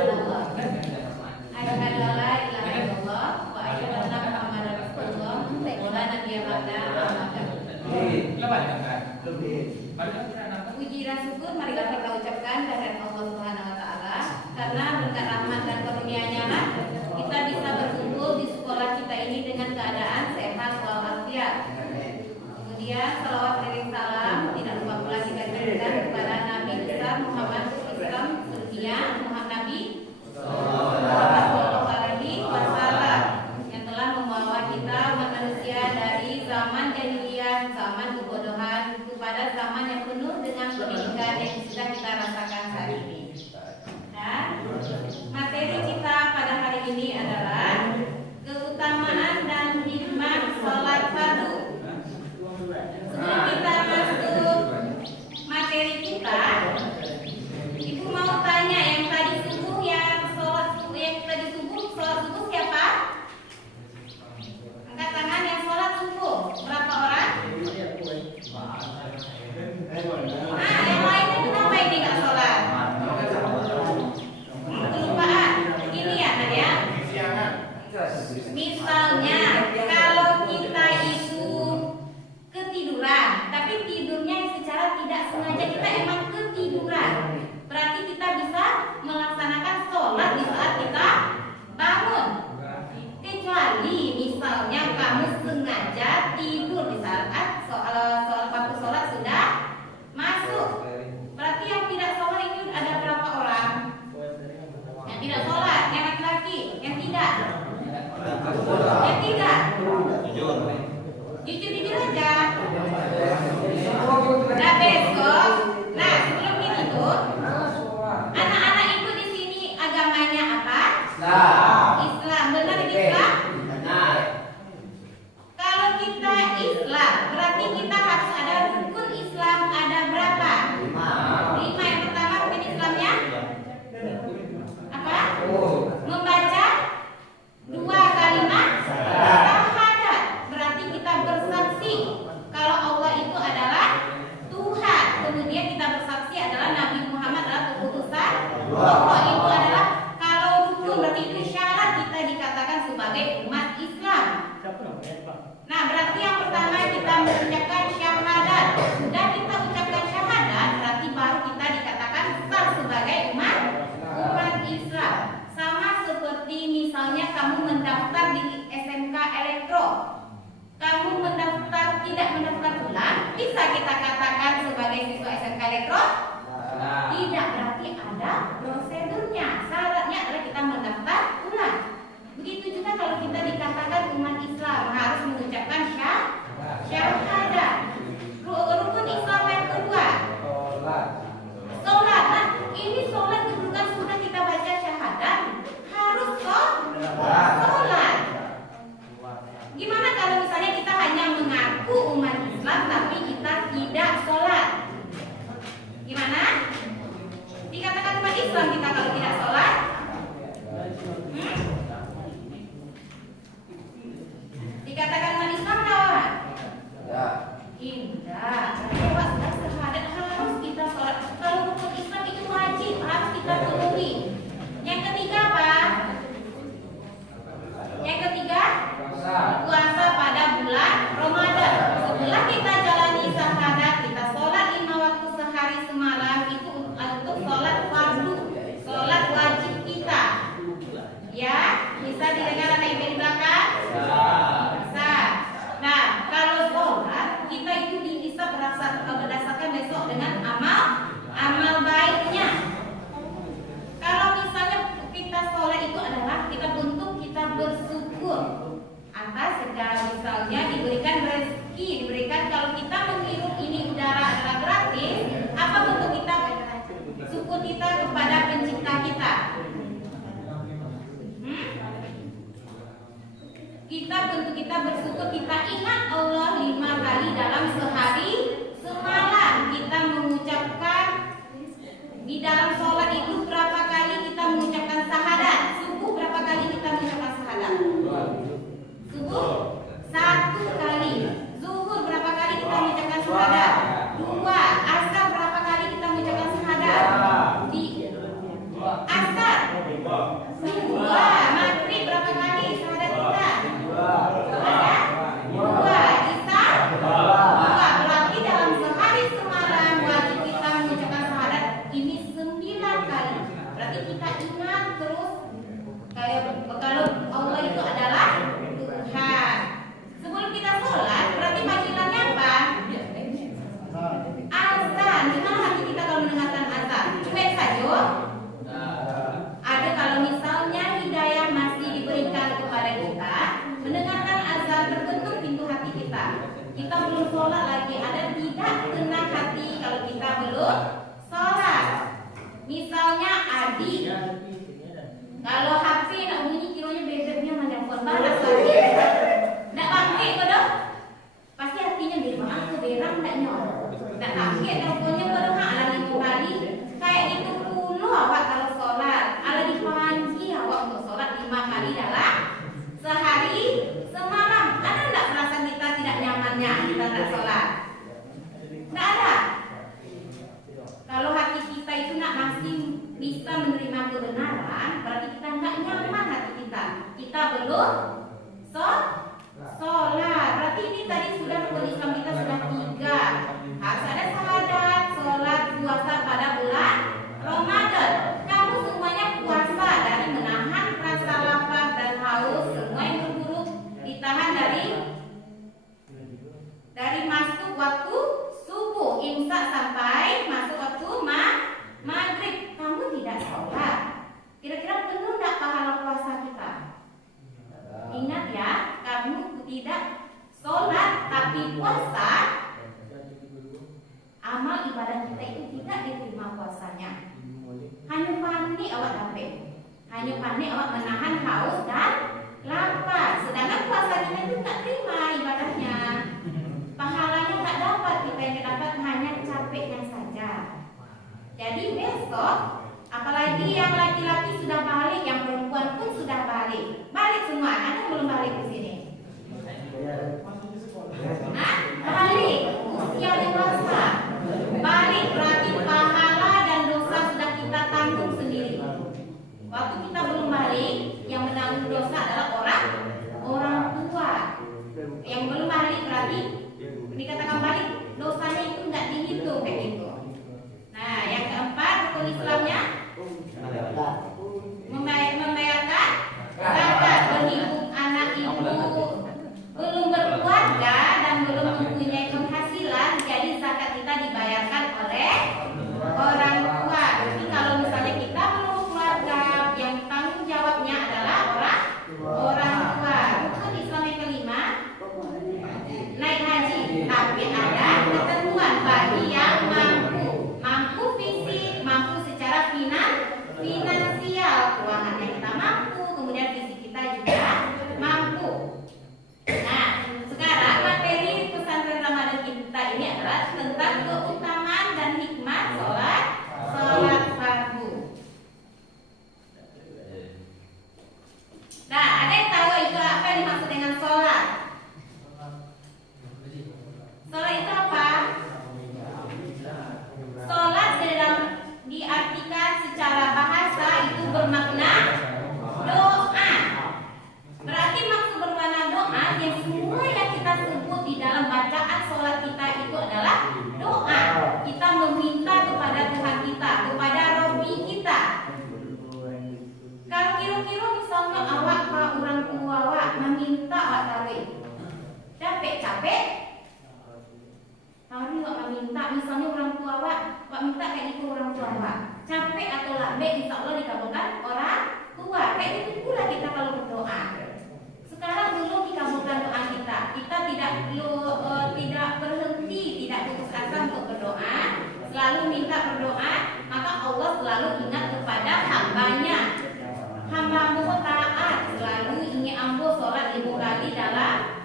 illallah. Asyhadu an la ilaha illallah wa asyhadu anna Muhammadar Rasulullah wa la nabiyya ba'da. Puji dan syukur marilah kita ucapkan kehadirat Allah Subhanahu wa taala, karena berkat rahmat dan karunia-Nya lah kita bisa berkumpul di sekolah kita ini dengan keadaan sehat walafiat. Kemudian salawat dan salam tidak lupa pula kita berikan kepada Nabi besar Muhammad Islam Dunia Muhammad Nabi Sallallahu Alaihi Wasallam yang telah membawa kita manusia dari zaman jahiliyah, zaman kebodohan kepada zaman yang penuh dengan pendidikan yang sudah kita rasakan hari ini. Dan materi kita pada hari ini adalah keutamaan dan hikmah salat fardu. Sebelum kita masuk materi kita, Ibu mau tanya yang tadi subuh sholat subuh siapa? Angkat tangan yang sholat subuh. Berapa orang? Yang lainnya kenapa ini nggak sholat? Kelupaan. Ini ya, Nak ya. Misalnya kalau kita itu ketiduran, tapi tidurnya secara tidak sengaja kita emang ketiduran, berarti kita bisa melaksanakan sholat di saat kita bangun. Kecuali misalnya kamu sengaja tidur di saat waktu sholat sudah masuk, berarti yang tidak sholat ini ada berapa orang? Yang tidak sholat, yang laki-laki, yang tidak, yang tidak. Jujur aja. Nah besok, sebelum itu, anak-anak ibu di sini agamanya apa? Islam. Benar Islam? Kalau kita Islam, berarti kita harus ada rukun Islam. Ada berapa? 5. Yang pertama rukun Islamnya apa? Membaca 2 kalimat syahadat. Berarti kita bersaksi kalau Allah itu adalah Tuhan. Kemudian kita bersaksi adalah Nabi Muhammad adalah utusan Allah. Itu adalah kalau rukun, berarti itu syarat kita dikatakan sebagai umat Islam. Nah, berarti yang pertama kita mengucapkan syahadat. Sudah kita ucapkan syahadat, berarti baru kita dikatakan sah sebagai umat Islam. Sama seperti misalnya kamu mendaftar di SMK Elektro, kamu tidak mendaftar ulang, bisa kita katakan sebagai siswa SMK Elektro? Tidak, berarti ada prosedurnya. Syaratnya adalah kita mendaftar ulang. Begitu juga kalau kita dikatakan umat Islam harus mengucapkan syahadat. Rukun Islam yang kedua, sholat. Nah, ini sholat bukan sudah kita baca syahadat, harus sholat. Gimana kalau misalnya kita hanya mengaku umat Islam tapi kita tidak sholat? Gimana? Dikatakan umat Islam kita kalau tidak sholat? Dikatakan umat Islam apa? Tidak. Lewat sudah syahadat harus kita sholat. Kalau rukun Islam itu wajib, harus kita penuhi. Yang ketiga apa? Yang ketiga, puasa pada bulan Ramadan. Setelah kita jalani syahadat, kita sholat 5 waktu sehari semalam, itu untuk sholat fardu, sholat wajib kita. Ya, bisa didengar anak ibu di belakang? Bisa. Nah, kalau sholat kita itu bisa berdasarkan besok dengan amal baiknya. Kalau misalnya kita sholat itu adalah kita bentuk kita bersyukur atas segala misalnya diberikan rezeki, diberikan kalau kita menghirup ini udara adalah gratis, apa bentuk kita syukur kita kepada pencipta kita? Kita bersyukur, kita ingat Allah 5 kali dalam sehari semalam. Kita mengucapkan di dalam sholat itu berapa kali kita mengucapkan syahadat? Subuh berapa kali kita mengucapkan syahadat? Subuh 1 kali. Zuhur berapa kali kita mengucapkan syahadat? 2. Asar berapa kali kita mengucapkan syahadat? Di asar berarti kita ingat terus kalau Allah itu adalah Tuhan. Sebelum kita sholat, berarti panggilannya apa? Azan. Gimana hati kita kalau mendengarkan azan? Cuek saja. Ada kalau misalnya hidayah masih diberikan kepada kita, mendengarkan azan terbentuk pintu hati kita. Kita belum sholat lagi, ada tidak tenang hati kalau kita belum sholat. Misalnya adik, kalau HP nak bunyi kiranya bebeknya menelpon balas lagi, nak bangkit ke dong? Pasti hatinya maaf ke berang tak nyok, nak bangkit teleponnya ke dong? Ala 5 kali, kayak gitu dulu awak kalau sholat, ala dipanggil awak untuk sholat 5 kali dalam sehari semalam. Ada tak perasaan kita tidak nyamannya kita tak sholat? Tak ada. Kalau hati kita itu nak masih bisa menerima kebenaran, berarti kita nggak nyaman hati kita. Kita belum sholat. Berarti ini tadi sudah rukun Islam kita sudah 3. Harus ada syahadat, sholat, puasa pada bulan Ramadan. Kamu semuanya puasa dari menahan rasa lapar dan haus, semua yang berburuk ditahan dari masuk waktu subuh, imsak sampai masuk waktu maghrib. Kamu tidak sholat, kira-kira penuh tidak pahala puasa kita? Ingat ya, kamu tidak sholat tapi puasa, amal ibadah kita itu tidak diterima puasanya. Hanya panik awak dapat, hanya panik awak menahan haus dan lapar. Sedangkan puasa kita itu tak terima ibadahnya, pahalanya tak dapat. Kita yang dapat hanya capeknya saja. Jadi besok, apalagi yang laki-laki sudah balik, yang perempuan pun sudah balik. Balik semua, ada belum balik ke sini? Balik, usia dewasa. Balik berarti pahala dan dosa sudah kita tanggung sendiri. Waktu kita belum balik, yang menanggung dosa adalah orang tua. Yang belum balik berarti dikatakan balik, dosanya itu nggak dihitung kayak gitu. Nah, yang keempat rukun Islamnya membayarkan zakat. Bagi anak ibu belum berkeluarga dan belum mempunyai penghasilan, jadi zakat kita dibayarkan oleh orang tua. Jadi kalau misalnya kita belum keluarga, yang tanggung jawabnya adalah orang tua. Rukun Islam yang kelima, naik haji, tapi ada ketentuan bagi yang mampu fisik, mampu secara finansial, keuangannya kita mampu, kemudian fisik kita juga mampu. Nah, sekarang materi pesantren Ramadan kita ini adalah tentang keutamaan dan hikmah sholat fardu. Nah, ada yang tahu itu apa yang dimaksud dengan sholat? Sholat itu apa? Sholat diartikan secara bahasa itu bermakna doa. Berarti maksud bermakna doa yang semua yang kita sebut di dalam bacaan sholat kita itu adalah doa. Kita meminta kepada Tuhan kita, kepada Robbi kita. Kalau kira-kira misalnya awak pak orang tua awak meminta awak tarik, capek-capek tarik awak meminta, misalnya orang tua awak minta kayak itu orang tua awak, capek atau lambat, insya Allah dikabulkan orang tua. Kayak itu pula kita kalau berdoa. Sekarang belum dikabulkan doa kita, kita tidak berhenti, tidak putus asa untuk berdoa, selalu minta berdoa, maka Allah selalu ingat kepada hambanya. Hamba-Mu taat, selalu ingin ambo sholat 5 kali dalam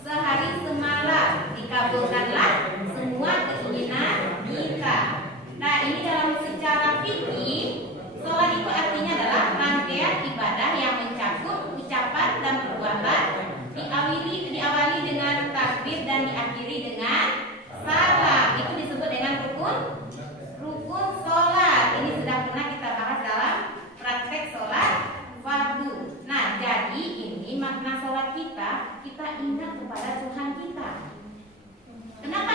sehari semalam, dikabulkanlah semua keinginan kita. Nah, ini dalam secara fikih, sholat itu artinya adalah rangkaian ibadah yang mencakup ucapan dan perbuatan, diawali dengan takbir dan diakhiri dengan salam. Itu disebut dengan rukun sholat. Ini sudah pernah kita bahas dalam praktek sholat fardu. Nah, jadi ini makna sholat kita ingat kepada Tuhan kita. Kenapa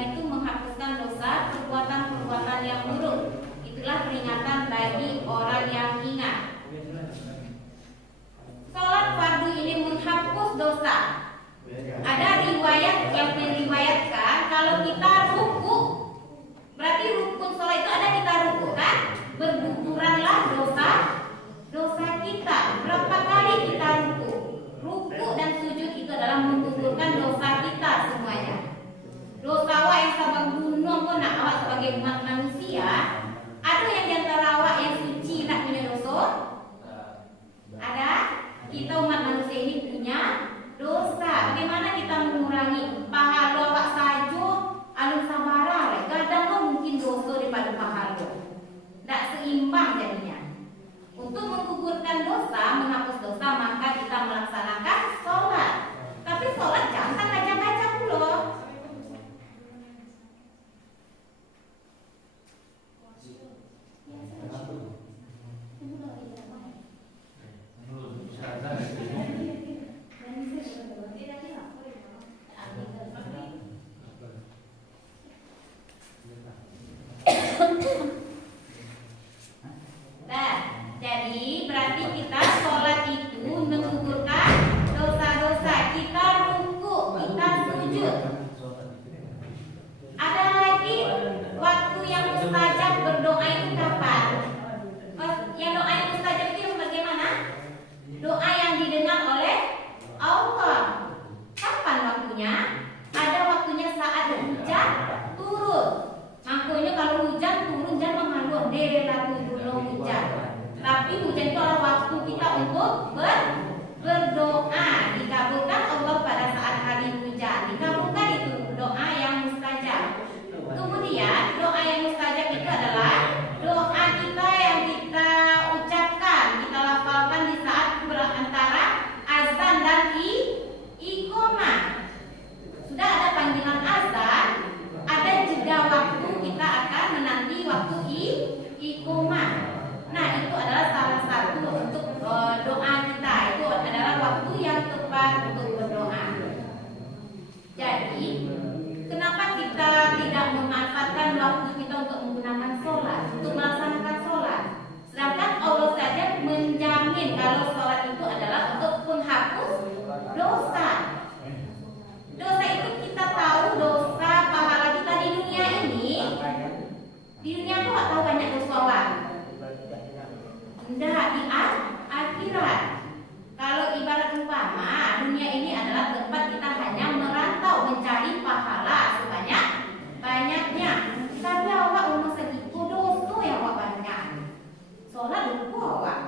itu menghapuskan dosa perbuatan-perbuatan yang buruk. Itulah peringatan bagi orang yang ingat. Sholat fardu ini menghapus dosa. Ada riwayat yang meriwayatkan kalau kita ruku, berarti rukun sholat itu ada kita ruku kan? Berguguranlah dosa kita. Berapa kali kita ruku? Ruku dan sujud itu adalah menggugurkan dosa kita semuanya. Dosa awak yang sabang gunung pun nak awak sebagai umat manusia. Ada yang diantara awak yang suci nak punya dosa? Ada? Kita umat manusia ini punya dosa. Bagaimana kita mengurangi? Pahala awak saja alun sabara, kadang lo mungkin dosa daripada pahala. Tak seimbang jadinya. Untuk menggugurkan dosa, menghapus dosa, maka kita melaksanakan sholat. Tapi sholat jangan baca-baca dulu. Jadi berarti kita sholat itu menggugurkan dosa-dosa. Kita ruku, kita sujud. Ada lagi waktu yang mustajab berdoa itu kapan? Yang doa yang mustajab itu bagaimana? Doa yang didengar oleh Allah. Kapan waktunya? Ada waktunya saat hujan turun. Makanya kalau hujan turun jangan mengaluh dela turun hujan. Tapi hujan itu adalah waktu kita untuk berdoa. Dikabulkan Allah pada saat hari hujan. Dikabulkan itu doa yang mustajab. Kemudian doa yang mustajab itu adalah doa kita yang kita ucapkan, kita lafalkan di saat berantara azan dan iqamah. Sudah ada panggilan azan, ada jeda waktu kita akan menanti waktu iqamah. Nah, itu adalah salah satu untuk doa kita. Itu adalah waktu yang tepat untuk berdoa. Jadi, kenapa kita tidak memanfaatkan waktu kita untuk menggunakan sholat, untuk melaksanakan sholat? Sedangkan Allah saja menjamin kalau sholat itu adalah untuk menghapus dosa. Dosa itu kita tahu dosa pahala kita di dunia ini. Di dunia itu tak tahu banyak dosa orang. Tidak di akhirat. Kalau ibarat umpama dunia ini adalah tempat kita hanya merantau mencari pahala sebanyak-banyaknya. Tapi awak umur segitu dosa yang awak banyak. Sholat lupa awak.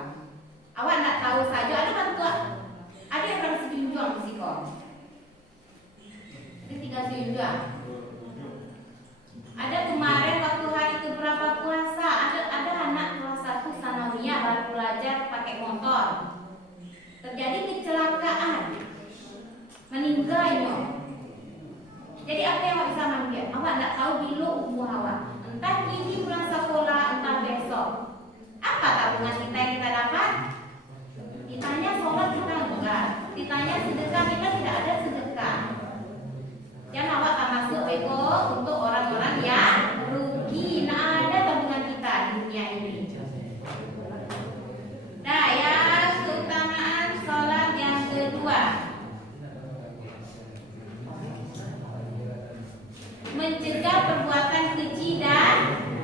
Awak nak tahu saja ada bantuan. Ada yang berapa sejunjung musiko? Ada 3 sejunjung. Ada kemarin waktu hari keberapa puasa, ada anak kelas 1 sanawiyah baru belajar pakai motor. Terjadi kecelakaan, meninggalnya. Jadi apa yang awak bisa manggil? Awak tak tahu bila umur awak. Entah ini bulan sekolah, entah besok. Apa tabungan kita yang kita dapat? Ditanya sholat kita enggak. Ditanya sedekah kita tidak ada sedekah. Jangan awak tak masuk beko untuk orang-orang yang rugi. Nah, ada tabungan kita di dunia ini. Nah, yang keutamaan sholat yang kedua, mencegah perbuatan keji dan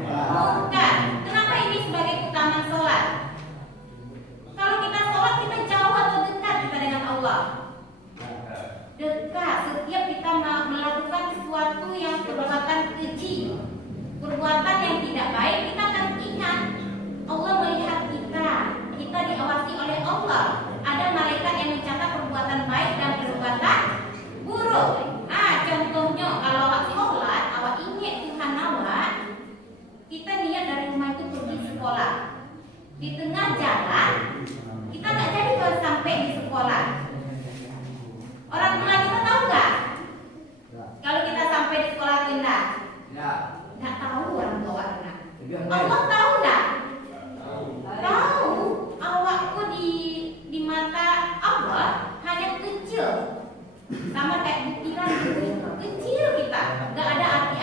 mungkar. Kenapa ini sebagai keutamaan sholat? Kalau kita sholat, kita jauh atau dekat kita dengan Allah? Dekat. Setiap kita melakukan sesuatu yang perbuatan keji, perbuatan yang tidak baik, kita akan ingat Allah melihat kita. Kita diawasi oleh Allah. Ada malaikat yang mencatat perbuatan baik dan perbuatan buruk. Contohnya kalau awak sholat, awak ingat Tuhan awak, kita niat dari rumah itu pergi sekolah. Di tengah jalan, kita nggak jadi sampai di sekolah. Orang tua kita tahu nggak? Kalau kita sampai di sekolah pindah, nggak tahu orang tua anak. Allah tahu nggak? Tahu. Awakku di mata Allah hanya kecil, sama kayak butiran kecil kita, nggak ada arti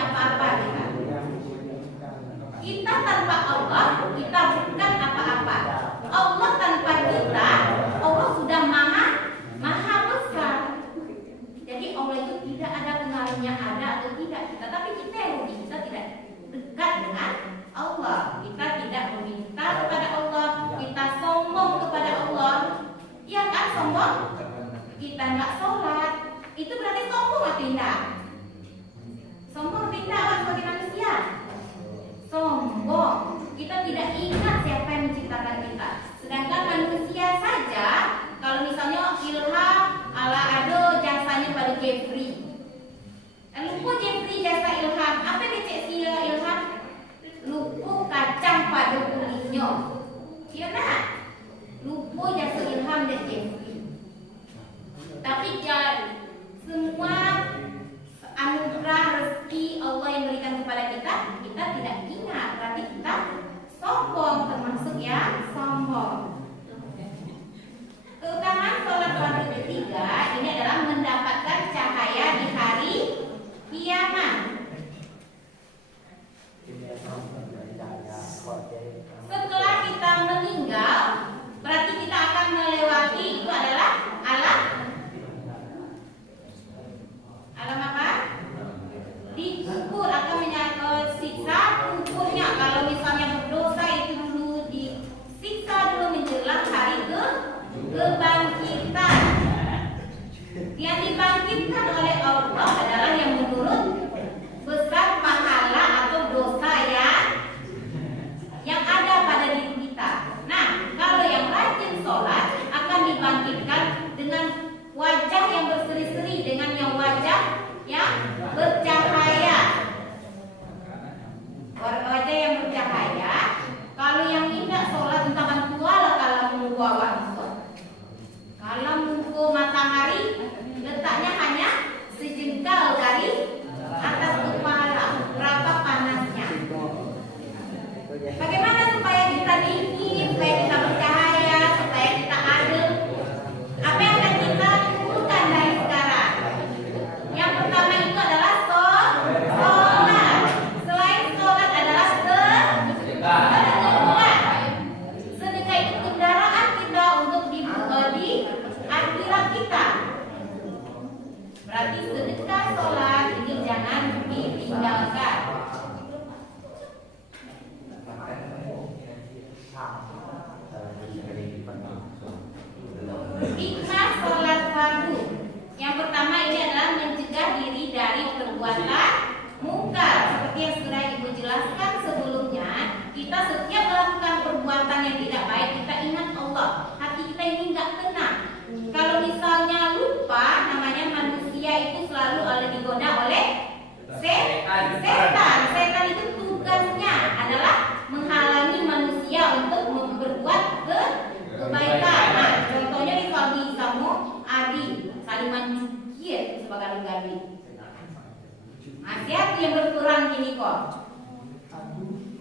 Kita tanpa Allah, kita bukan apa-apa. Allah tanpa kita, Allah sudah maha besar. Jadi Allah itu tidak ada pengaruhnya ada atau tidak kita, tapi kita yang rugi, kita tidak dekat dengan Allah. Kita tidak meminta kepada Allah, kita sombong kepada Allah. Ya kan, sombong? Kita nggak sholat, itu berarti sombong atau tidak? Sombong atau tidak sebagai manusia? Sombong. Kita tidak ingat siapa yang menciptakan kita. Sedangkan manusia saja, kalau misalnya Ilham ala ado jasanya pada Jeffrey. Lupa Jeffrey jasa Ilham. Apa yang cek sia Ilham? Lupa kacang pada kulitnya. Iya nak? Lupa jasa Ilham dan Jeffrey. Tapi jangan semua anugerah rezeki Allah yang berikan kepada kita, kita tidak ingat. Berarti kita sombong, termasuk ya sombong. Keutamaan sholat fardu ketiga ini adalah mendapatkan cahaya di hari kiamat. Setelah kita meninggal, berarti kita akan melewati itu adalah alam apa? Dikubur akan siksa kuburnya. Kalau misalnya berdosa itu dulu disiksa dulu menjelang hari kebangkitan. Yang dibangkitkan oleh Allah adalah yang menurut besar pahala atau dosa yang ada pada diri kita. Nah, kalau yang rajin sholat akan dibangkitkan dengan wajah yang berseri-seri, dengan yang wajah yang bercahaya. Wajah yang bercahaya. Kalau yang tidak sholat entah bantualah kalau membawa kalau muka matahari letaknya hanya sejengkal dari atas kepala, berapa panasnya. Bagaimana supaya kita dingin, supaya kita bercahaya, supaya kita adem? Apa yang akan kita lakukan dari sekarang? Yang pertama itu adalah sholat. Selain sholat adalah sedekah. Sedekah itu kendaraan kita untuk di akhirat kita. Berarti sedekah sholat ini jangan ditinggalkan. Hikmah sholat fardu. Yang pertama ini adalah mencegah diri dari perbuatan mungkar. Seperti yang sudah Ibu jelaskan sebelumnya, kita setiap melakukan perbuatan yang tidak baik, kita ingat Allah. Hati kita ini nggak tenang. Kalau misalnya lupa, namanya manusia itu selalu digoda oleh setan. Setan itu tugasnya adalah menghalangi manusia untuk berbuat kebaikan. Nah, contohnya di pagi kamu Adi saling mencukir sebagai gabi. Hati-hati yang berperan gini kok.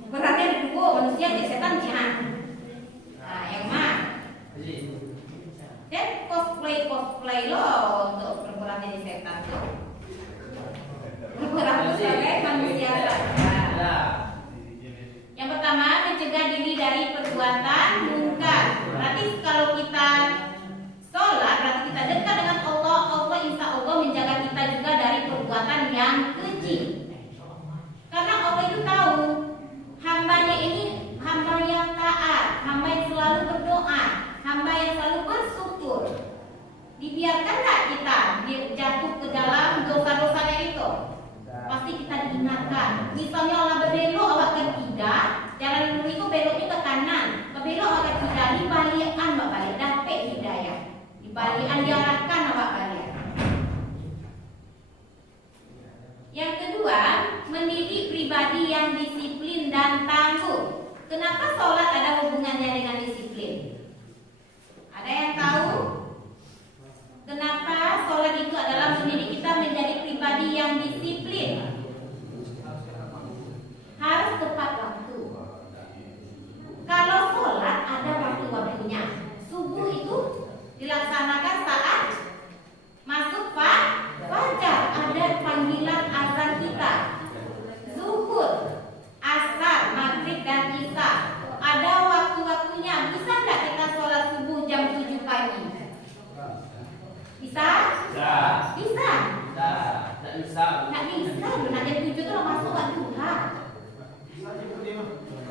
Perannya ada dua, manusia jadi setan jahat. Nah, yang mana? Dan cosplay loh untuk berperan jadi setan tuh. Berperan sebagai manusia saja. Yang pertama, mencegah diri dari perbuatan mungkar. Berarti kalau kita sholat, berarti kita dekat dengan Allah. Allah insya Allah menjaga kita juga dari perbuatan yang keji. Karena Allah itu tahu hambanya ini hamba yang taat, hamba yang selalu berdoa, hamba yang selalu bersyukur. Dibiarkan tak kita jatuh ke dalam dosa-dosanya itu? Pasti kita diingatkan. Misalnya Allah berbelok awak ke tidak, jalan dulu itu beloknya ke kanan, kebelok awak ke tidak, dibalikan awak balik, dapat hidayah. Dibalikan diarahkan awak balik. Yang kedua, mendidik pribadi yang disiplin dan tangguh. Kenapa sholat ada hubungannya dengan disiplin? Ada yang tahu? Kenapa sholat itu adalah mendidik kita menjadi pribadi yang disiplin? Harus tepat waktu. Kalau sholat ada waktu-waktunya. Subuh itu dilaksanakan saat masuk fajar, ada panggilan azan kita. Zuhur, asar, maghrib Nggak bisa, nak jam 7 tuh masuk waktu duha.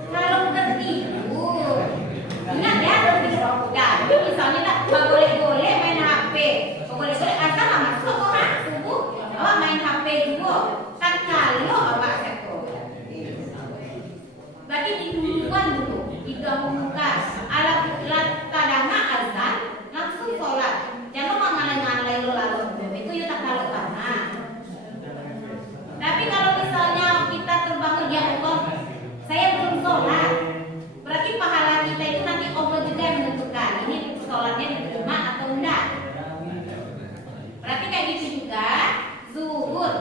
Kalau tertidur, ingat ya, jadi misalnya tak boleh main HP, boleh asal nggak masuk orang subuh, awak main HP juga, kan kalau awak sektor. Berarti diduluan dulu, didahulukan. Alat kadangnya azan, langsung sholat. Jangan mengalai-alai lalu itu ya tak kalau tanah. Tapi kalau misalnya kita terbangun ya Allah, saya belum sholat, berarti pahala kita itu nanti Allah juga yang menentukan ini sholatnya diterima atau enggak. Berarti kayak gitu juga zuhur.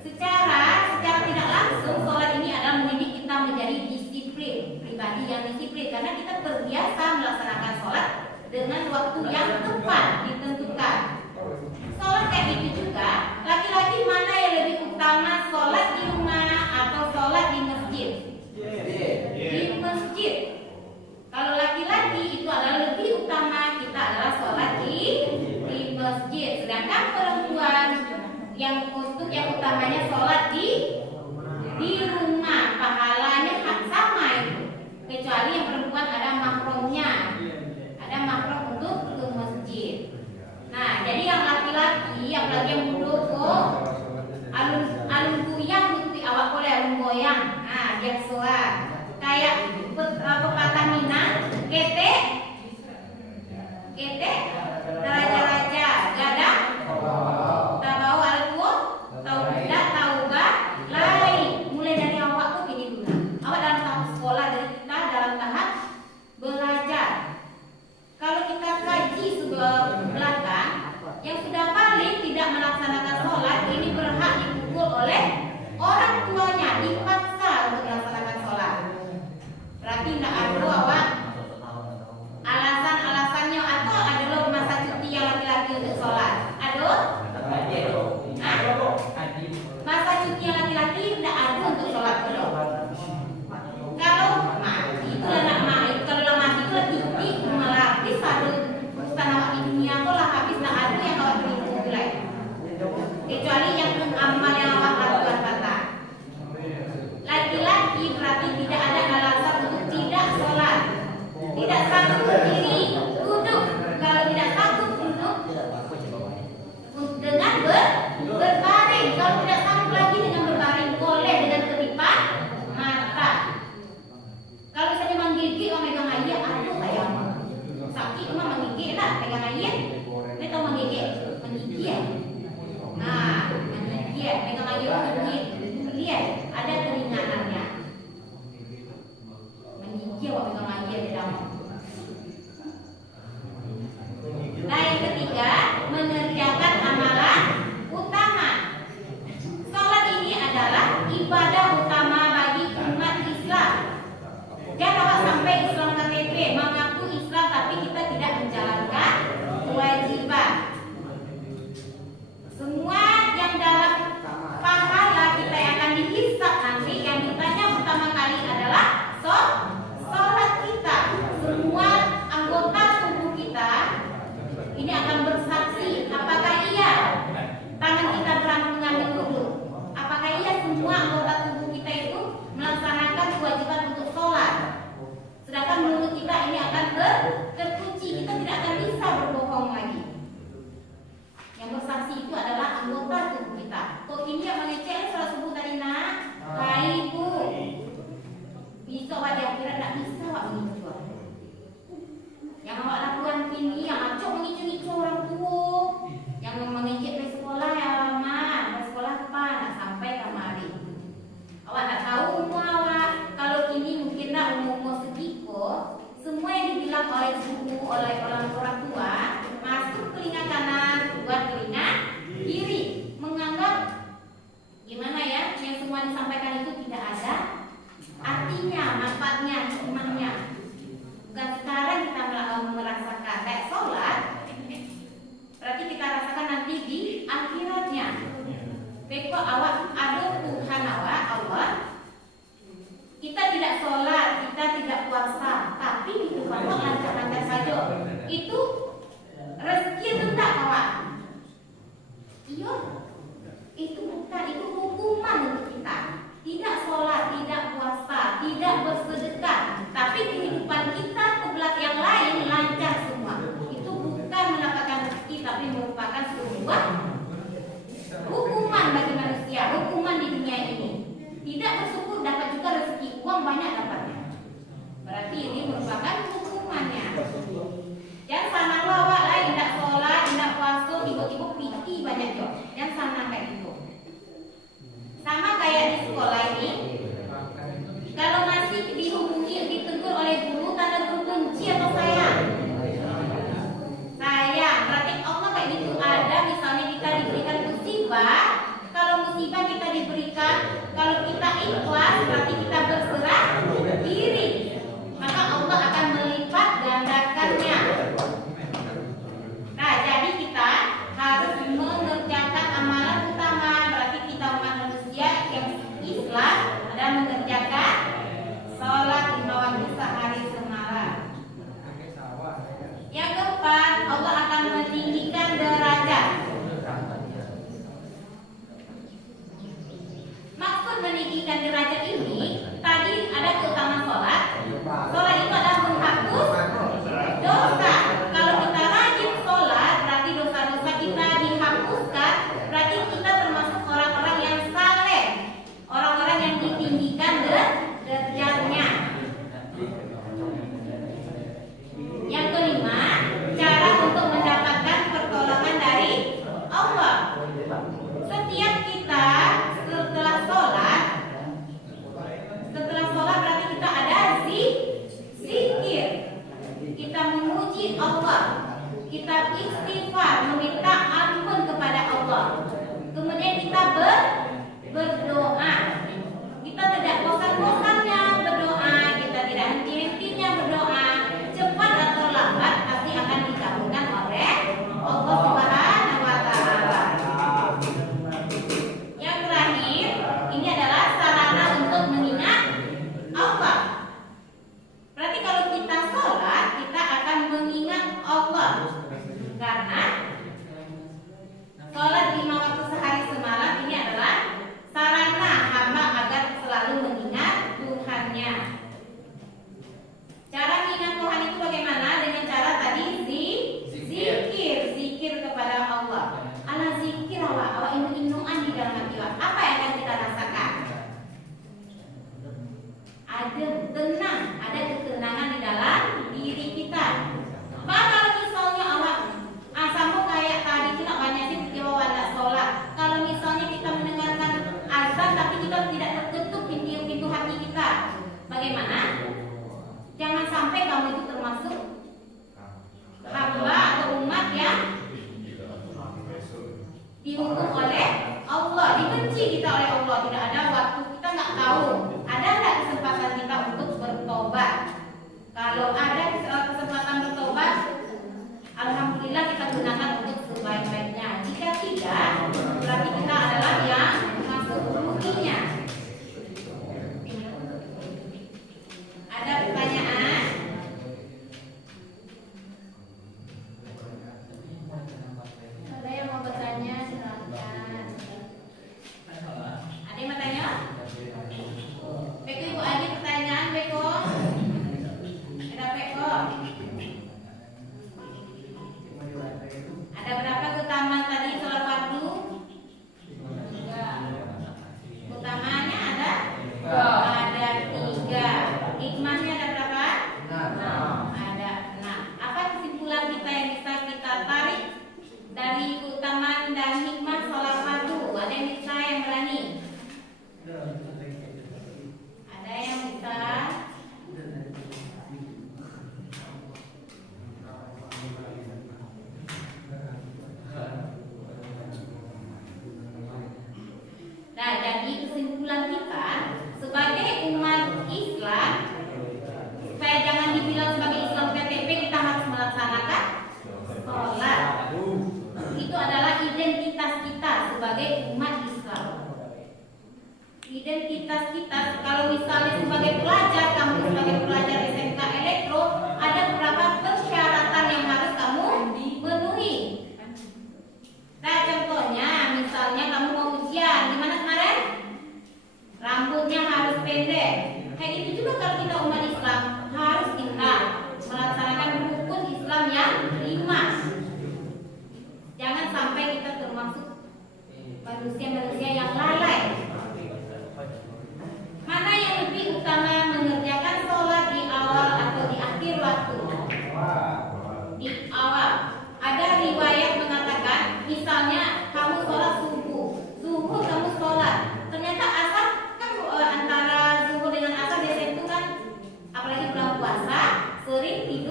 Secara tidak langsung sholat ini adalah mendidik kita menjadi disiplin, pribadi yang disiplin, karena kita terbiasa melaksanakan sholat dengan waktu yang tepat ditentukan. Sholat kayak gitu juga, laki-laki mana yang lebih utama, sholat di rumah atau sholat di masjid? Di masjid. Kalau laki-laki itu adalah lebih utama, kita adalah sholat di masjid. Sedangkan perempuan yang utamanya sholat di rumah, pahalanya sama itu. Kecuali yang perempuan ada mahramnya, ada mahram untuk ke masjid. Nah, jadi yang laki-laki, apalagi yang muda, alun goyang mesti awak boleh alun goyang. Nah, dia sholat kayak pepatah Minang, ketek, raja-raja, gadang, tak bawa alun, tahu tidak, tahu gak, lari. Mulai dari awak tuh gini dulu. Awak dalam tahap sekolah, dari kita dalam tahap belajar. Kalau kita kaji sebelum belakang, yang sudah paling tidak melaksanakan sholat ini berhak dipukul oleh orang tuanya, dipaksa untuk melaksanakan sholat. Berarti tidak ada awak alasan-alasannya atau ada lo masa cuti yang laki-laki untuk sholat. Ada? Masa cuti yang laki-laki tidak ada untuk sholat belum. Kalau mati itu anak mati, kalau mati itu tinggi malah habis satu urusan awak di dunia itu lah habis tak ada yang awak terima lagi. Kecuali yang amal yang awak lakukan kata. Laki-laki berarti tidak ada alasan untuk tidak sholat. Tidak sanggup berdiri, duduk. Kalau tidak sanggup duduk dengan berbaring. Kalau tidak sanggup lagi dengan berbaring, boleh dengan kedipan mata. Kalau misalnya menggigit, orang megang ayat, aduh sayang, sakit mah menggigit lah, pegang ayat. Ini tahu menggigit, ya. Nah, menggigit, pegang ayat menggigit, lihat ada keringanannya. Menggigit, orang pegang ayat di dalam. Nah, yang ketiga, mengerjakan amalan utama. Salat ini adalah ibadah utama bagi umat Islam. Jangan awak sampai Islam KTP, mengaku Islam tapi kita tidak menjalankan kewajiban. Semua yang dalam pahala kita yang akan dihisab nanti, yang ditanya pertama kali adalah sholat kita. Semua anggota tubuh kita ini akan bersaksi apakah iya tangan kita berani mengambil wudu, apakah iya semua anggota tubuh kita itu melaksanakan kewajiban untuk sholat. Sedangkan mulut kita ini akan terkunci, kita tidak akan bisa berbohong lagi. Yang bersaksi itu adalah anggota tubuh kita. Kok ini yang mengecek sholat subuh tadi nak? Baik bu. Bisa wajah kira tak bisa wak mengicu. Yang awak lakukan ini, yang acok mengicu-icu orang tua, yang mengejek di sekolah ya lama, di sekolah apa nak sampai kemari. Awak tak tahu umur awak. Kalau ini mungkin nak umur sediko, semua yang dibilang oleh suku oleh orang tua masuk telinga kanan, keluar telinga kiri, menganggap gimana ya, yang semua disampaikan itu tidak ada artinya, manfaatnya, hikmahnya. Bukan sekarang kita merasakan kayak sholat, berarti kita rasakan nanti di akhiratnya. Beko awak ada Tuhan awak Allah. Kita tidak sholat, kita tidak puasa, tapi itu awak lancar-lancar saja. Itu rezeki rendah awak. Iya, itu bukan. tidak sholat, tidak puasa, tidak bersedekah, tapi kehidupan kita ke yang lain lancar semua. Itu bukan mendapatkan rezeki, tapi merupakan sebuah hukuman bagi manusia, hukuman di dunia ini. Tidak bersyukur dapat juga rezeki, uang banyak dapatnya. Berarti ini merupakan hukumannya. Yang sana lawak lah, tidak sholat, tidak puasa, tiba-tiba piti banyak job. Yang sana kayak gitu. Sama kayak di sekolah ini, kalau masih dihubungi, ditegur oleh guru, tanda guru benci atau sayang? Sayang. Berarti Allah kayak gitu. Ada misalnya kita diberikan musibah, kalau musibah kita diberikan, kalau kita ikhlas, berarti kita berserah diri, maka Allah akan melipat gandakannya. Nah, jadi kita harus mengerjakan amalan utama. Berarti kita umat manusia yang Islam adalah mengerjakan sholat 5 waktu sehari semalam. Yang keempat, Allah akan meninggikan derajat. Maksud meninggikan derajat ini, tadi ada keutamaan sholat. Sholat itu adalah menghapus dosa. Kalau kita rajin sholat, berarti dosa-dosa kita dihapuskan. Berarti kita termasuk orang-orang yang saleh, orang-orang yang ditinggikan derajatnya. Yang kelima, cara untuk mendapatkan pertolongan dari Allah. Setiap kita setelah sholat berarti kita ada zikir. Kita memuji Allah, kita istighfar, meminta ampun kepada Allah. Kemudian kita berdoa. Kita tidak bosan-bosannya berdoa, kita tidak henti-hentinya berdoa. Cepat atau lambat pasti akan dikabulkan oleh Allah Subhanahu wa Ta'ala. Yang terakhir, ini adalah sarana untuk mengingat Allah. Berarti kalau kita sholat, kita akan mengingat Allah. Karena sholat 5 waktu sehari semalam ini adalah sarana hamba agar selalu mengingat Tuhannya. Cara mengingat Tuhan itu bagaimana? Dengan cara tadi zikir kepada Allah. Ala zikir awak inu-inuan di dalam hati awak. Apa yang akan kita rasakan? Ada tenang, ada ketenangan di dalam diri kita. Bahkan kalau misalnya awak sama kayak tadi kita banyak sih kecewa wala sholat. Kalau misalnya kita mendengarkan azan tapi kita tidak terketuk pintu hati kita, bagaimana? Jangan sampai kamu itu termasuk hamba atau umat yang dihukum oleh Allah, dibenci kita oleh Allah. Tidak ada waktu, kita nggak tahu ada nggak kesempatan kita untuk bertobat. Kalau ada kesempatan bertobat, alhamdulillah kita gunakan untuk sebaik-baiknya. Jika tidak, berarti kita adalah yang masuk ruginya. Ada pertanyaan? Ada yang mau bertanya? Silakan. Ada yang mau tanya? Beko, Ibu Adi pertanyaan, Beko? Ada Beko?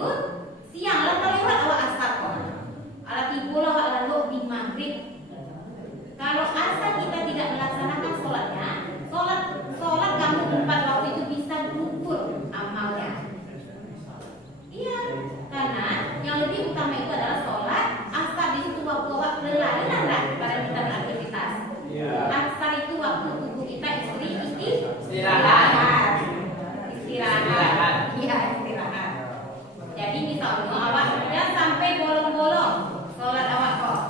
tidur siang lah kalau lewat awak asar kok. Ala tidur lah awak lalu di maghrib. Kalau asar kita tidak melaksanakan sholatnya, sholat kamu 4 waktu itu bisa gugur amalnya. Iya, karena yang lebih utama itu adalah sholat asar di situ waktu awak lelah pada kita beraktivitas. Asar itu waktu tubuh kita istirahat. Iya, istirahat. Jadi misalnya awak sudah sampai bolong-bolong sholat awak kok.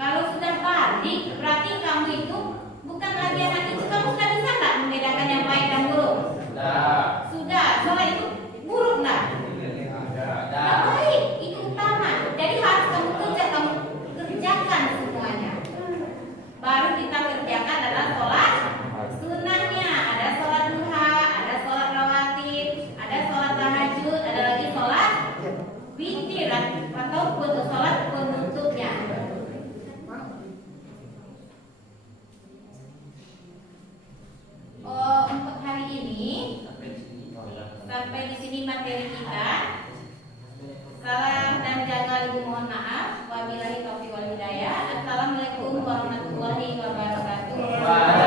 Kalau sudah balik berarti kamu itu bukan lagi anak itu. Kamu sudah bisa nggak membedakan yang baik dan buruk? Sudah. Sholat itu buruk nggak? Nggak baik. Itu utama. Jadi harus kamu kerjakan semuanya. Baru kita kerjakan adalah sholat sunnahnya. Ada sholat duha, ada sholat rawatib, ada sholat tahajud, ada lagi sholat witir atau sholat penutupnya. Untuk hari ini sampai di sini materi kita. Salam dan jaga lugu mohon maaf. Wabillahi taufiq wal hidayah. Assalamualaikum warahmatullahi wabarakatuh.